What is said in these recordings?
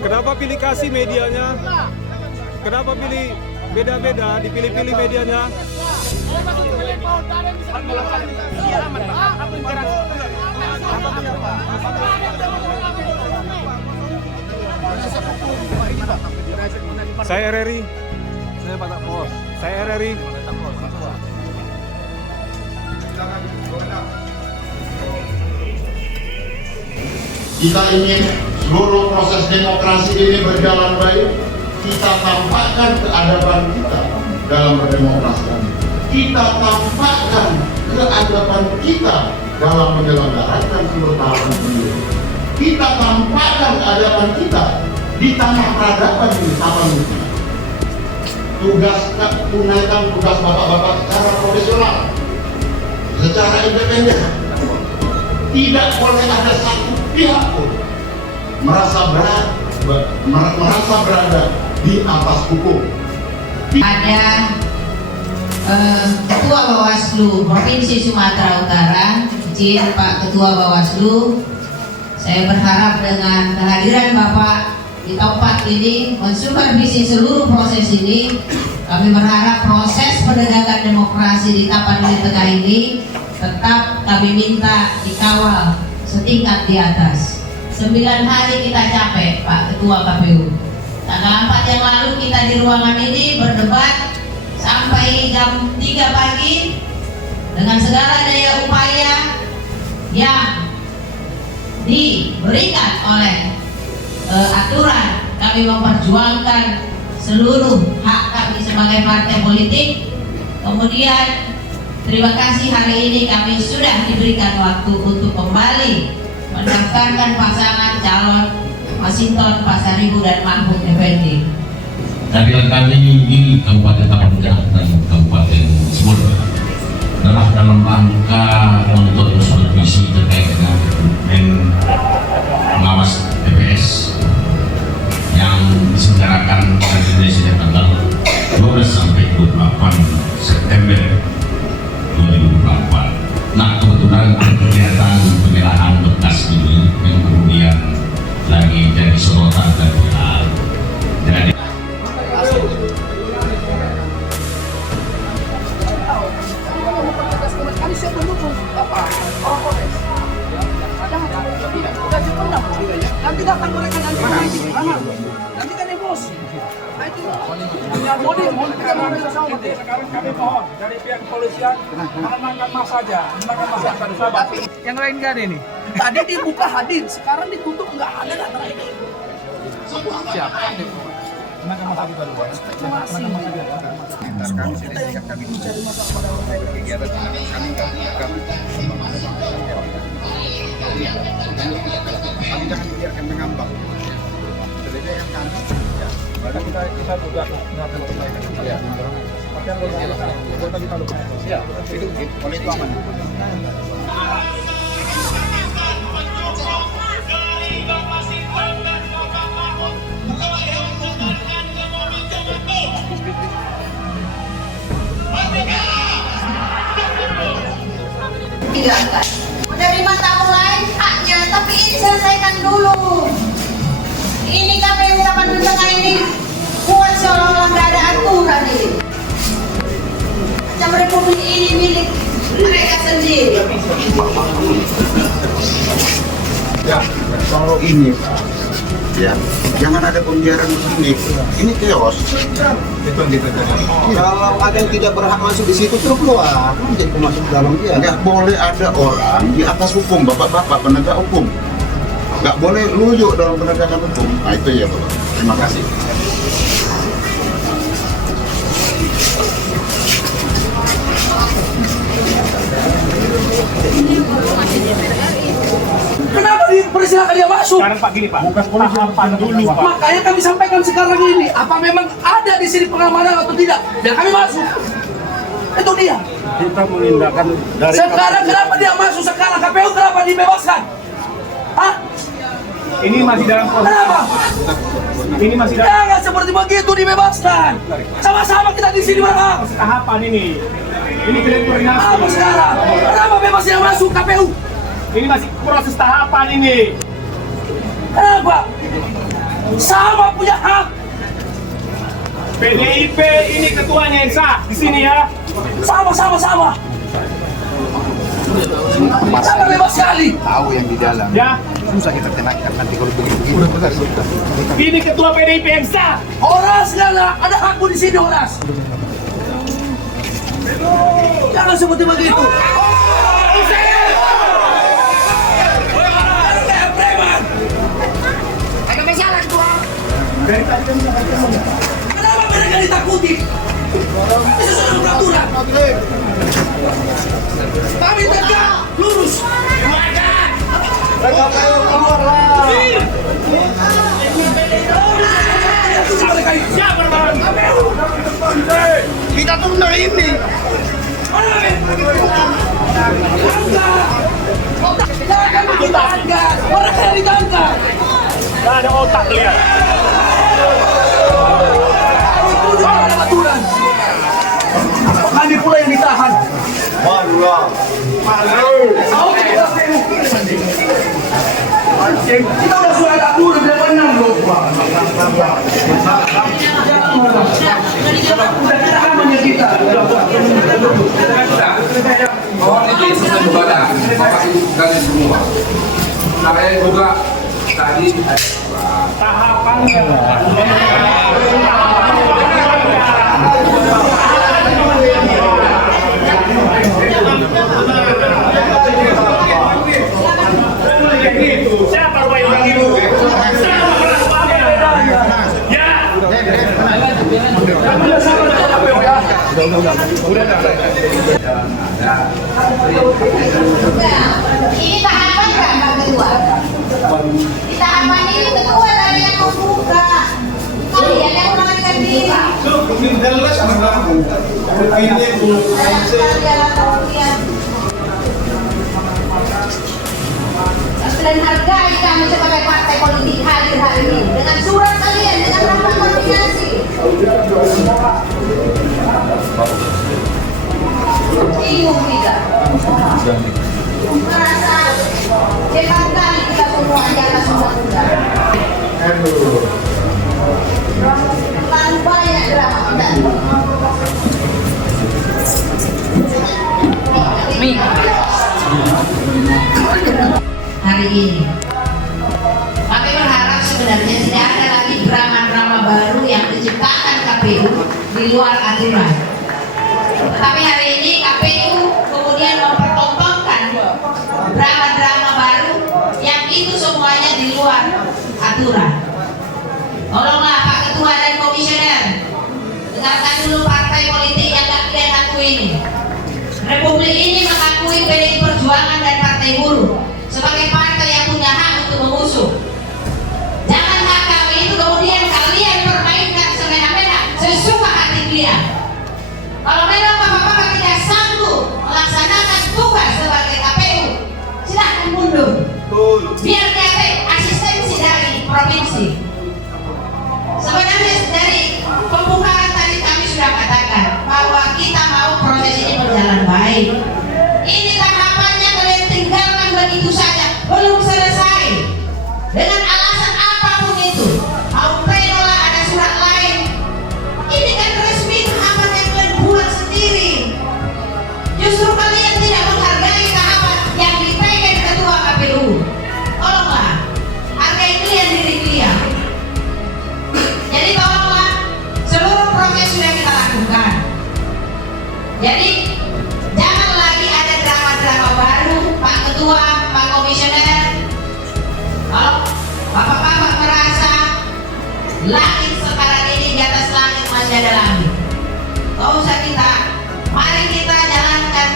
Kenapa pilih kasih medianya? Kenapa pilih beda-beda, dipilih-pilih medianya? Saya RRI. Saya Pak Pos. Saya RRI. Kita ingin seluruh proses demokrasi ini berjalan baik. Kita tampakkan keadaban kita dalam berdemokrasi. Kita tampakkan keadaban kita dalam menyelenggarakan seluruh tahapan pemilu. Kita tampakkan keadaban kita di tanah peradaban ini tahapan ini. Tunaikan tugas bapak-bapak secara profesional, secara independen. Tidak boleh ada satu pihak pun merasa berada di atas hukum. Ada Ketua Bawaslu Provinsi Sumatera Utara, izin Pak Ketua Bawaslu, saya berharap dengan kehadiran Bapak di tempat ini mensupervisi seluruh proses ini. Kami berharap proses penegakan demokrasi di Tapanuli Tengah ini tetap kami minta dikawal setingkat di atas. 9 hari kita capek, Pak Ketua KPU. Tanggal 4 yang lalu kita di ruangan ini berdebat sampai jam 3 pagi dengan segala daya upaya yang diberikan oleh aturan. Kami memperjuangkan seluruh hak kami sebagai partai politik. Kemudian terima kasih hari ini kami sudah diberikan waktu untuk kembali mendaftarkan pasangan calon Masinton Pasaribu dan Mahfud Effendi. Kehadiran kami di Kabupaten Tapanuli dan Kabupaten Sumur adalah dalam rangka untuk supervisi terkait dengan pengawas TPS yang diselenggarakan di Indonesia tanggal 12 sampai 28 September 2024. Nah, kebetulan kegiatan pemilihan bekas ini yang kemudian lagi jadi sorotan dan viral. Jadi Saya mendukung nanti datang mereka nanti nanti kan emosi. Nah itu mohon sekarang kami mohon dari pihak kepolisian menenangkan mas saja, yang lain nggak ada ini. Tadi dibuka hadir, sekarang ditutup nggak ada data ini. Siap. Tenangkan mas Adi baru. Terima kasih. Kami sudah sikap kami mencari masalah pada orang kegiatan kami jangan biarkan mengambang. Selesai kan kami. Baru kita juga mengatur perbaikan. Ya. Tapi yang boleh kita lupa. Siap. Itu oleh itu aman. Tidak menerima tamu lain haknya, tapi ini selesaikan dulu. Ini KPU Tapanuli Tengah ini buat seolah-olah nggak ada aturan ini. Macam republik ini milik mereka sendiri. Ya, kalau ini Pak, ya, jangan ada pembiaran begini. Ini chaos. Kalau ada yang tidak berhak masuk di situ terus keluar, jadi masuk dalam dia. Nggak boleh ada orang di atas hukum, bapak-bapak penegak hukum. Nggak boleh luyuk dalam penegakan hukum. Nah itu ya Bapak. Terima kasih. Kenapa dipersilakan dia masuk? Sekarang Pak gini Pak, tahapan dulu Pak. Makanya kami sampaikan sekarang ini, apa memang ada di sini pengamanan atau tidak? Dan kami masuk. Itu dia. Kita menindakkan dari Sekarang kenapa dia masuk sekarang? KPU kenapa dibebaskan? Hah? ini masih dalam proses. Kenapa? Ini masih dalam Jangan seperti begitu dibebaskan. Sama-sama kita di sini berhak. tahapan ini. Ini tidak koordinasi. Apa sekarang? Kenapa bebas yang masuk KPU? Ini masih proses tahapan ini. Kenapa? Sama punya hak. PDIP ini ketuanya yang sah di sini ya. Sama. Sangat bebas sekali. Tahu yang di dalam. Ya, Susah kita tenangkan nanti kalau begini. ini ketua PDIP yang sah. Horas ada hakmu di sini, Horas. Jangan seperti begitu. Kenapa mereka ditakuti? Ini sesuai peraturan. Kami tegak, lurus. Siapa bang? Kita tunda ini. Jangan ditahankan. Mereka yang ditangkap. Gak ada otak lihat. Kami tunduk pada aturan. Kami pula yang ditahan. Kita udah sudah ada aturan dari menang loh. Udah tidak aman ya kita. Mohon izin kepada Bapak Ibu sekalian semua. Saya juga tadi Tahapannya. Siapa rupanya orang itu? Sama kelakuannya. Ya. Ini tahapan kan Pak Ketua? Di tahapan ini ketua dari yang membuka. Kalian yang melarikan diri. Dan hargai kami sebagai partai politik hadir hari ini dengan surat kalian, dengan rapat koordinasi. Bingung tidak? Merasa hebat kali kita semua di atas undang-undang. Terlalu banyak drama kita. Hari ini kami berharap sebenarnya tidak ada lagi drama-drama baru yang diciptakan KPU di luar aturan. Tetapi hari ini KPU kemudian mempertontonkan drama-drama baru yang itu semuanya di luar aturan. Tolonglah Pak Ketua dan Komisioner, dengarkan dulu partai politik yang kalian akui ini. Republik ini mengakui PDI Perjuangan dan Partai Buruh sebagai partai yang punya hak untuk mengusung. Jangan hak kami itu kemudian kalian permainkan semena-mena sesuka hati kalian. Kalau memang Bapak-Bapak tidak sanggup melaksanakan tugas sebagai KPU, silahkan mundur. Biar kita asistensi dari provinsi. Sebenarnya dari pembukaan tadi kami sudah katakan bahwa kita mau proses ini berjalan baik. Ini tahapannya kalian tinggalkan begitu saja, belum selesai. Dengan alasan apapun itu, mau pleno lah ada surat lain. Ini kan resmi tahapan yang kalian buat sendiri. Justru kalian tidak menghargai tahapan yang dipegang Ketua KPU. Tolonglah, hargai kalian diri kalian. Jadi tolonglah, seluruh proses sudah kita lakukan. Jadi jangan lagi ada drama-drama baru, Pak Ketua, Pak Komisioner. Kalau Bapak-Bapak merasa langit sekarang ini di atas langit masih ada langit, gak usah kita, mari kita jalankan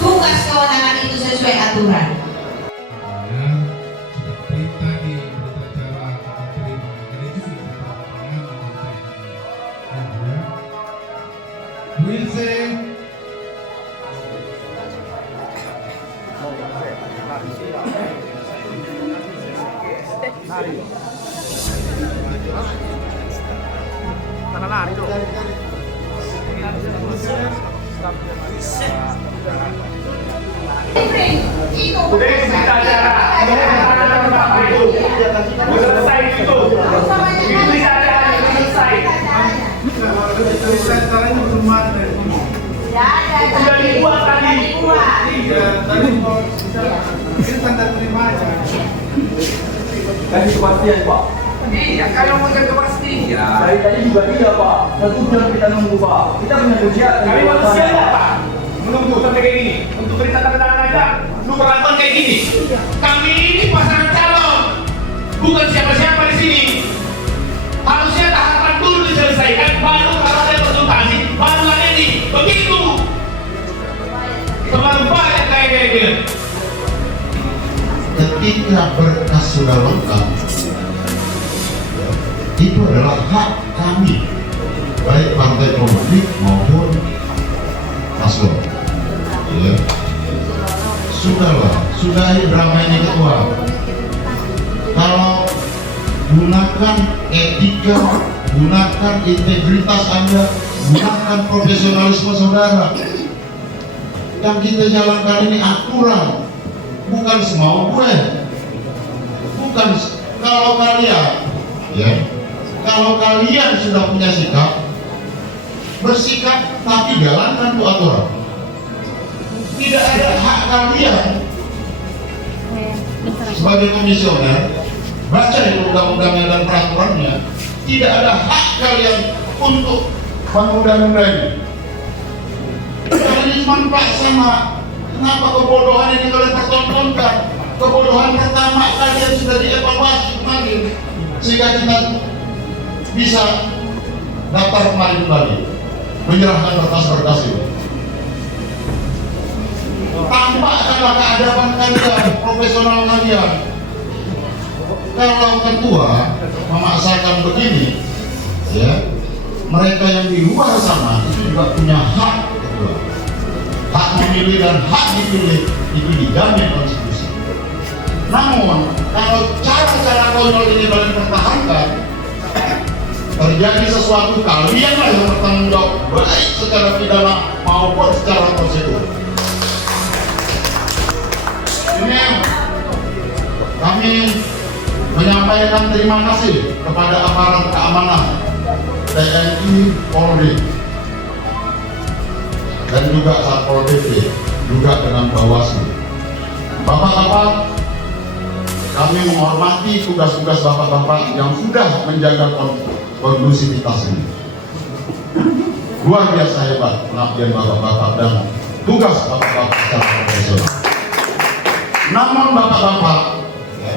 tugas kewenangan itu sesuai aturan. Seperti tadi berita acara akan terima, jadi itu sudah kita Wilse Udah kita acara. Selesai itu. Itu bisa ada selesai. Sudah dibuat tadi. Kasih kepastian Pak. Iya, kalau mau kepastian. Dari tadi juga tidak Pak. 1 jam kita nunggu Pak. Kita punya kegiatan. Kami manusia nggak Pak? Menunggu sampai kayak gini. Untuk berita tanda tangan aja. Lu perlakuan kayak gini. Kami ini pasangan calon. Bukan siapa-siapa di sini. Harusnya tahapan dulu diselesaikan. Baru kalau ada konsultasi. Baru ada ini. Begitu. Terlalu banyak kayak gini. Ketika berkas sudah lengkap, itu adalah hak kami, baik partai politik maupun paslon. Ya. Sudahlah, sudahi drama ini ketua. Kalau gunakan etika, gunakan integritas Anda, gunakan profesionalisme saudara. Yang kita jalankan ini aturan, bukan semau gue. Bukan kalau kalian, ya, kalau kalian sudah punya sikap, bersikap tapi jalankan tuh aturan. Tidak ada hak kalian sebagai komisioner, baca itu undang-undangnya dan peraturannya. Tidak ada hak kalian untuk mengundang-undang ini. Kalian cuma sama. Kenapa kebodohan ini kalian pertontonkan? Kebodohan pertama kalian sudah dievaluasi kemarin, sehingga kita bisa daftar kemarin kembali, menyerahkan berkas-berkas itu. Tampakkanlah keadaban kalian, profesional kalian. Kalau ketua memaksakan begini, ya, mereka yang di luar sana itu juga punya hak, ketua. Hak memilih dan hak dipilih itu dijamin konstitusi. Namun kalau cara-cara konyol ini kalian pertahankan, terjadi sesuatu, kalianlah yang bertanggung jawab, baik secara pidana maupun secara prosedur. Ini kami menyampaikan terima kasih kepada aparat keamanan TNI, Polri, dan juga Satpol PP, juga dengan Bawaslu. Bapak-bapak, kami menghormati tugas-tugas bapak-bapak yang sudah menjaga kondusivitas ini. Luar biasa hebat pengabdian bapak-bapak dan tugas bapak-bapak secara profesional. Namun bapak-bapak, ya,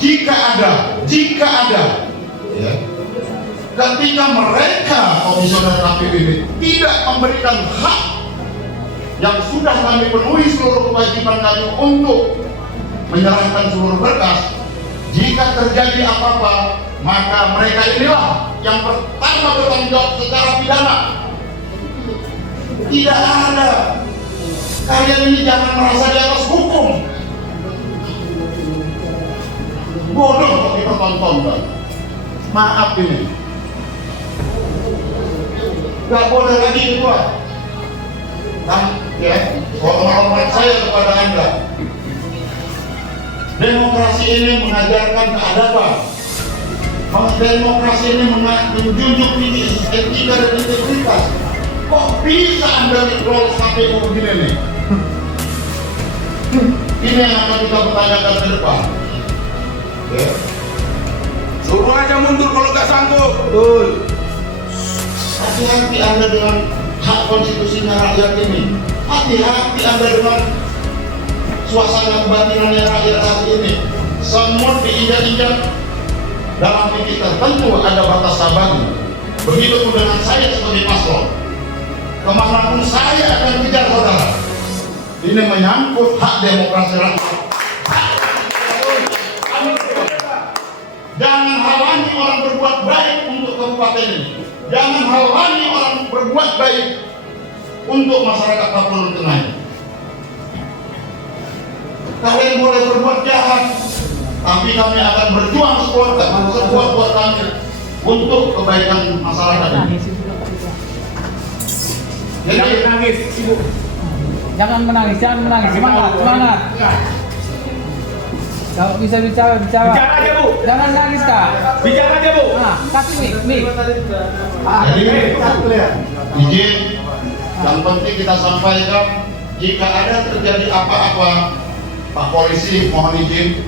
jika ada, ya, ketika mereka komisioner KPU ini tidak memberikan hak yang sudah kami penuhi seluruh kewajiban kami untuk menyerahkan seluruh berkas, jika terjadi apa-apa, maka mereka inilah yang pertama bertanggung jawab secara pidana. Tidak ada. Kalian ini jangan merasa di atas hukum. Bodoh kok dipertontonkan. Maaf ini. Gak boleh lagi ketua. Nah, ya, hormat saya kepada Anda. Demokrasi ini mengajarkan keadaban. Demokrasi ini menjunjung tinggi etika dan integritas. Kok bisa Anda di-roll KPU begini nih? Ini yang akan kita pertanyakan ke depan. Ya. Suruh aja mundur kalau nggak sanggup. Betul. Hati-hati Anda dengan hak konstitusinya rakyat ini. Hati-hati Anda dengan suasana kebatinannya rakyat saat ini. Semua diinjak-injak. Dalam titik tertentu ada batas sabarnya. Begitu pun dengan saya sebagai paslon. Kemanapun saya akan kejar saudara. Ini menyangkut hak demokrasi rakyat. Jangan halangi orang berbuat baik untuk kabupaten ini. Jangan halangi orang berbuat baik untuk masyarakat Papua Tengah ini. Kalian boleh berbuat jahat, tapi kami akan berjuang sekuat kami untuk kebaikan masyarakat ini. Jangan menangis, Ibu. Jangan menangis, semangat. Kalau bisa bicara. Bicara aja, Bu. Jangan nangis, Kak. Bicara aja, Bu. Nah, kasih mik. Jadi izin yang penting kita sampaikan, jika ada terjadi apa-apa, Pak Polisi mohon izin,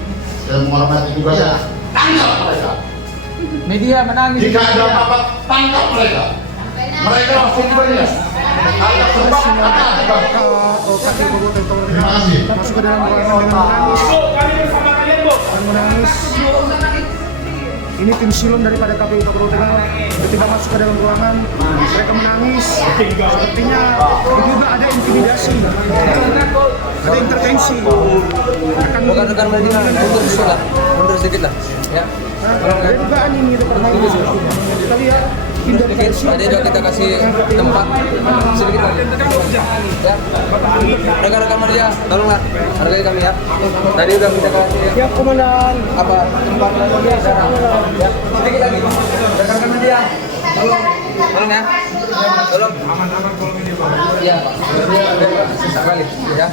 saya menghormati tugasnya, tangkap mereka. Media menangis. Jika ada apa-apa, tangkap mereka. Mereka sumbernya. Ada sebab, ada akibat. Terima kasih. Masuk ke dalam ruangan dengan menangis. Bu, kami bersama kalian, Bu. Dan menangis. Ini tim silum daripada KPU Kabupaten Tegal. Ketika masuk ke dalam ruangan, mereka menangis. Sepertinya juga ada intimidasi, ada intervensi. Rekan-rekan media, mundur sedikit lah. Ya. Ada dugaan ini rekan-rekan. Kita lihat intervensi. Tadi udah kita kasih tempat sedikit lagi. Ya. Rekan-rekan media, tolonglah hargai kami ya. Tadi udah kita kasih. Ya, Komandan. Apa tempat lagi ya? Ya. Sedikit lagi. Rekan-rekan media, tolong ya. Tolong. Aman kalau media. Iya. Sekali ya.